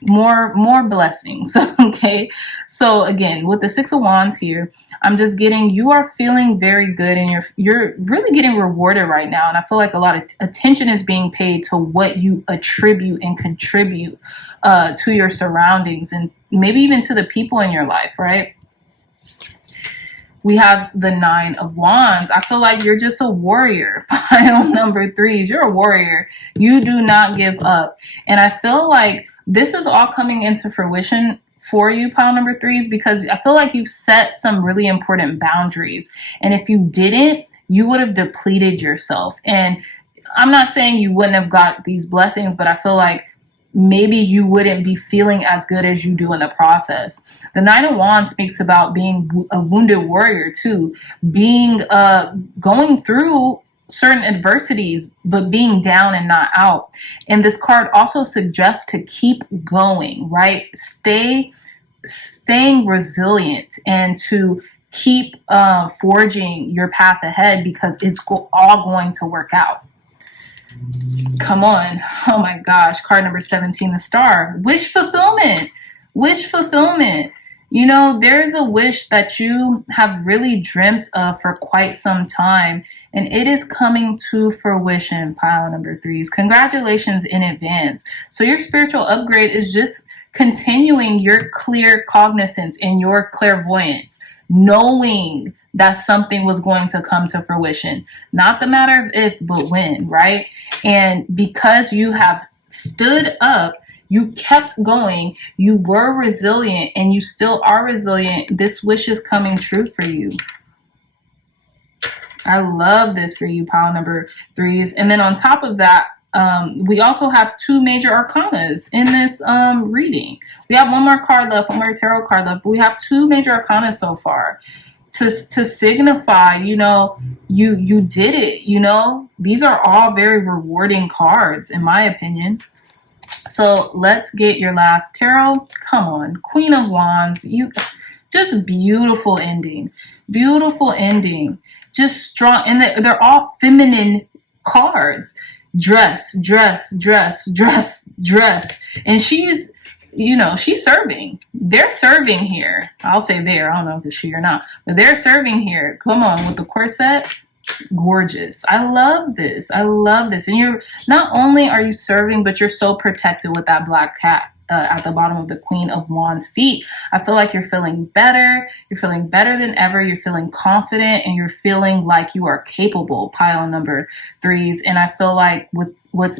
More blessings. Okay, so again, with the Six of Wands here, I'm just getting, you are feeling very good and you're really getting rewarded right now. And I feel like a lot of attention is being paid to what you attribute and contribute to your surroundings and maybe even to the people in your life, right? We have the Nine of Wands. I feel like you're just a warrior. Pile number threes, you're a warrior. You do not give up. And I feel like this is all coming into fruition for you, pile number threes, because I feel like you've set some really important boundaries. And if you didn't, you would have depleted yourself. And I'm not saying you wouldn't have got these blessings, but I feel like maybe you wouldn't be feeling as good as you do in the process. The Nine of Wands speaks about being a wounded warrior too, being going through certain adversities, but being down and not out. And this card also suggests to keep going, right? Staying resilient and to keep forging your path ahead, because it's all going to work out. Come on. Oh my gosh. Card number 17, the Star. Wish fulfillment. You know, there's a wish that you have really dreamt of for quite some time, and it is coming to fruition, pile number threes. Congratulations in advance. So your spiritual upgrade is just continuing your clear cognizance and your clairvoyance, knowing that something was going to come to fruition. Not the matter of if, but when, right? And because you have stood up, you kept going, you were resilient, and you still are resilient. This wish is coming true for you. I love this for you, pile number threes. And then on top of that, we also have two major arcanas in this reading. We have one more card left, one more tarot card left, but we have two major arcana so far to signify, you know, you did it, you know. These are all very rewarding cards, in my opinion. So let's get your last tarot. Come on, Queen of Wands. You just beautiful ending. Just strong, and they're all feminine cards. Dress. And she's, you know, she's serving. They're serving here. I'll say there. I don't know if it's she or not, but they're serving here. Come on, with the corset. Gorgeous. I love this. And you're not only are you serving, but you're so protected with that black cat. at the bottom of the Queen of Wands feet. I feel like you're feeling better. You're feeling better than ever. You're feeling confident, and you're feeling like you are capable, pile number 3s. And I feel like with what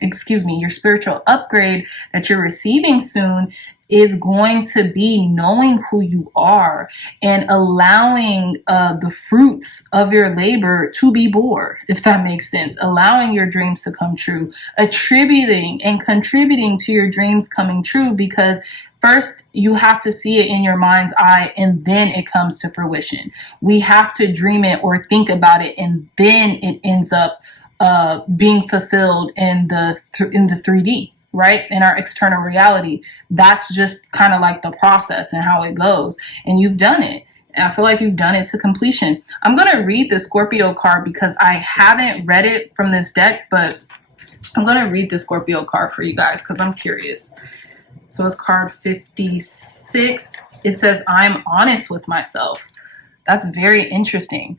your spiritual upgrade that you're receiving soon is going to be knowing who you are and allowing the fruits of your labor to be born, if that makes sense. Allowing your dreams to come true, attributing and contributing to your dreams coming true, because first, you have to see it in your mind's eye, and then it comes to fruition. We have to dream it or think about it, and then it ends up being fulfilled in the 3D, right? In our external reality. That's just kind of like the process and how it goes. And you've done it. I feel like you've done it to completion. I'm going to read the Scorpio card because I haven't read it from this deck, but I'm going to read the Scorpio card for you guys because I'm curious. So it's card 56. It says, I'm honest with myself. That's very interesting.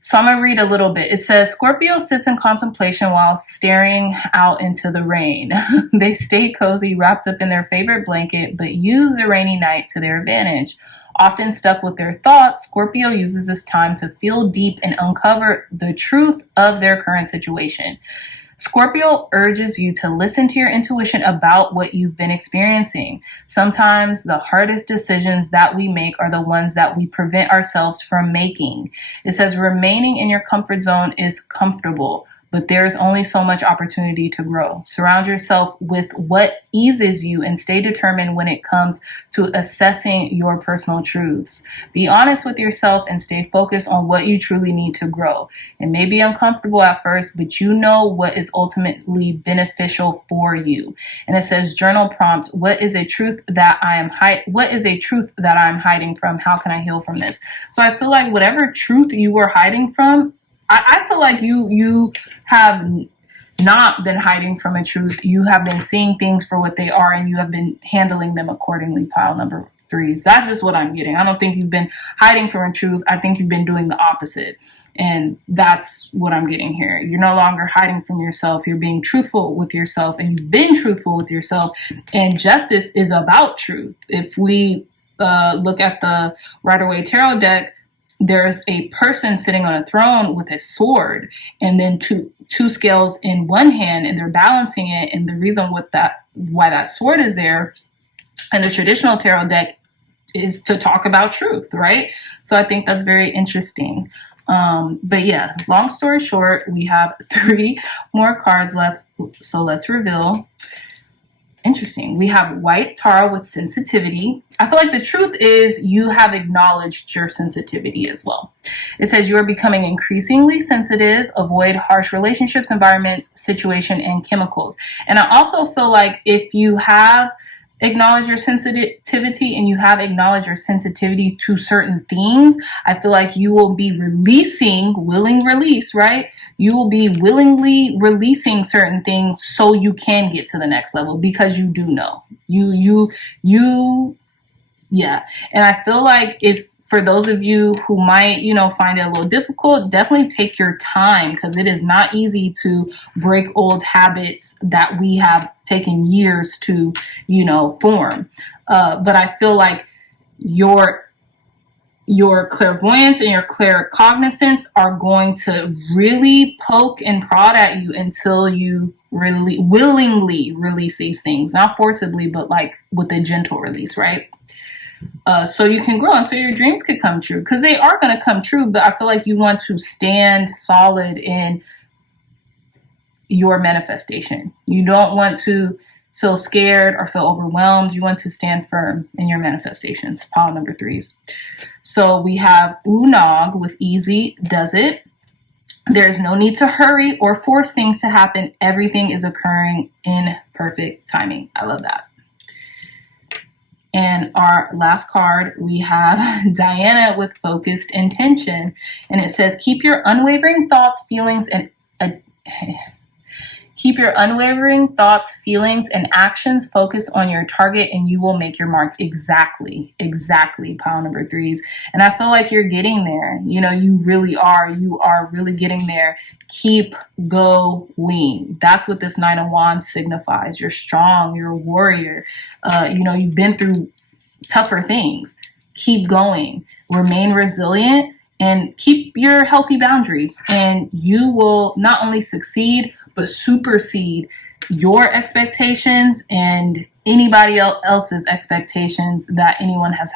So I'm going to read a little bit. It says, Scorpio sits in contemplation while staring out into the rain. They stay cozy, wrapped up in their favorite blanket, but use the rainy night to their advantage. Often stuck with their thoughts, Scorpio uses this time to feel deep and uncover the truth of their current situation. Scorpio urges you to listen to your intuition about what you've been experiencing. Sometimes the hardest decisions that we make are the ones that we prevent ourselves from making. It says remaining in your comfort zone is comfortable, but there's only so much opportunity to grow. Surround yourself with what eases you and stay determined when it comes to assessing your personal truths. Be honest with yourself and stay focused on what you truly need to grow. It may be uncomfortable at first, but you know what is ultimately beneficial for you. And it says journal prompt, what is a truth that I am hiding from? How can I heal from this? So I feel like whatever truth you were hiding from, I feel like you have not been hiding from a truth. You have been seeing things for what they are, and you have been handling them accordingly, pile number 3s. That's just what I'm getting. I don't think you've been hiding from a truth. I think you've been doing the opposite. And that's what I'm getting here. You're no longer hiding from yourself. You're being truthful with yourself, and you've been truthful with yourself. And justice is about truth. If we look at the Rider-Waite Tarot deck, there's a person sitting on a throne with a sword, and then two scales in one hand, and they're balancing it. And the reason why that sword is there in the traditional tarot deck is to talk about truth, right? So I think that's very interesting. But yeah, long story short, we have 3 more cards left. So let's reveal. Interesting. We have White Tara with sensitivity. I feel like the truth is you have acknowledged your sensitivity as well. It says you are becoming increasingly sensitive, avoid harsh relationships, environments, situation, and chemicals. And I also feel like if you have acknowledged your sensitivity and you have acknowledged your sensitivity to certain things, I feel like you will be willing release, right? You will be willingly releasing certain things so you can get to the next level because you do know. Yeah. And I feel like for those of you who might, find it a little difficult, definitely take your time because it is not easy to break old habits that we have taken years to, form. But I feel like your clairvoyance and your claircognizance are going to really poke and prod at you until you really willingly release these things, not forcibly, but like with a gentle release, right? So you can grow and so your dreams could come true because they are going to come true. But I feel like you want to stand solid in your manifestation. You don't want to feel scared or feel overwhelmed. You want to stand firm in your manifestations. Pile number 3s. So we have Unog with easy does it. There is no need to hurry or force things to happen. Everything is occurring in perfect timing. I love that. And our last card, we have Diana with focused intention. And it says, keep your unwavering thoughts, feelings, and Keep your unwavering thoughts, feelings, and actions focused on your target, and you will make your mark. Exactly, pile number threes. And I feel like you're getting there. You know, you really are. You are really getting there. Keep going. That's what this Nine of Wands signifies. You're strong. You're a warrior. You know, you've been through tougher things. Keep going. Remain resilient and keep your healthy boundaries, and you will not only succeed but supersede your expectations and anybody else's expectations that anyone has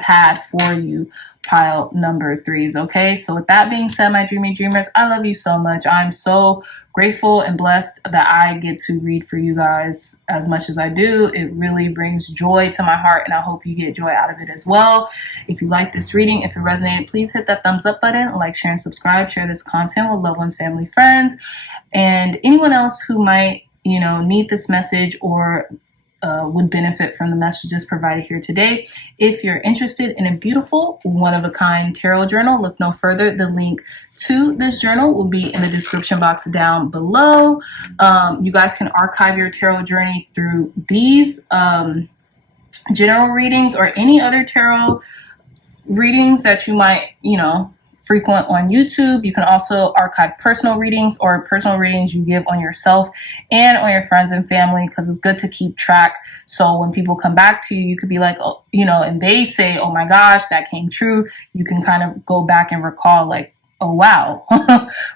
had for you, pile number threes. Okay, so with that being said, my dreamy dreamers, I love you so much. I'm so grateful and blessed that I get to read for you guys as much as I do. It really brings joy to my heart, and I hope you get joy out of it as well. If you like this reading, if it resonated, please hit that thumbs up button, like, share, and subscribe. Share this content with loved ones, family, friends, and anyone else who might, you know, need this message or would benefit from the messages provided here today. If you're interested in a beautiful, one-of-a-kind tarot journal, look no further. The link to this journal will be in the description box down below. You guys can archive your tarot journey through these general readings or any other tarot readings that you might, you know, frequent on YouTube. You can also archive personal readings or personal readings you give on yourself and on your friends and family, because it's good to keep track. So when people come back to you, you could be like, oh, you know, and they say, oh my gosh, that came true. You can kind of go back and recall like, oh wow,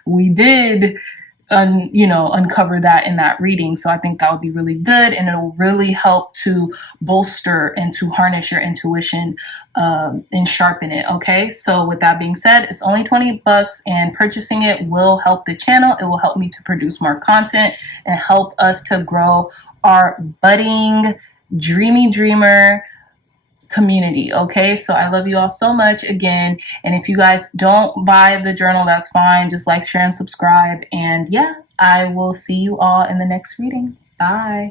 we did uncover that in that reading. So I think that would be really good, and it'll really help to bolster and to harness your intuition and sharpen it. Okay, so with that being said, it's only $20, and purchasing it will help the channel. It will help me to produce more content and help us to grow our budding dreamy dreamer community. Okay, so I love you all so much again, and if you guys don't buy the journal, that's fine. Just like, share, and subscribe, and yeah, I will see you all in the next reading. Bye.